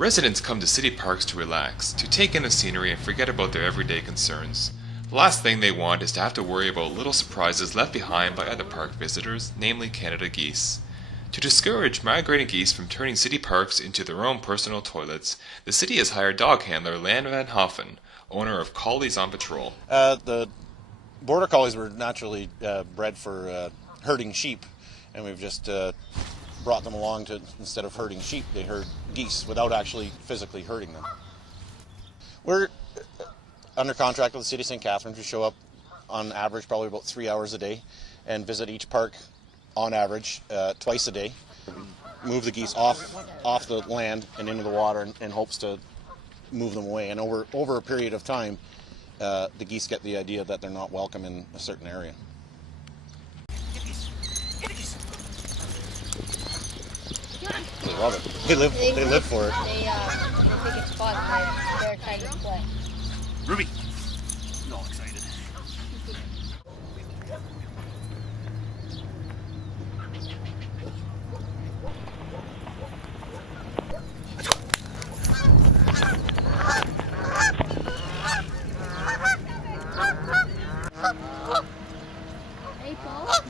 Residents come to city parks to relax, to take in the scenery and forget about their everyday concerns. The last thing they want is to have to worry about little surprises left behind by other park visitors, namely Canada geese. To discourage migrating geese from turning city parks into their own personal toilets, the city has hired dog handler Lan Van Hoffen, owner of Collies on Patrol. The border collies were naturally bred for herding sheep, and we've just brought them along to, instead of herding sheep, they herd geese without actually physically herding them. We're under contract with the City of St. Catharines. We show up on average probably about 3 hours a day and visit each park on average twice a day. Move the geese off the land and into the water in hopes to move them away. And over a period of time, the geese get the idea that they're not welcome in a certain area. They love it. They live for it. They think it's fun. They're kind of play. Ruby, you're all excited. Hey, Paul.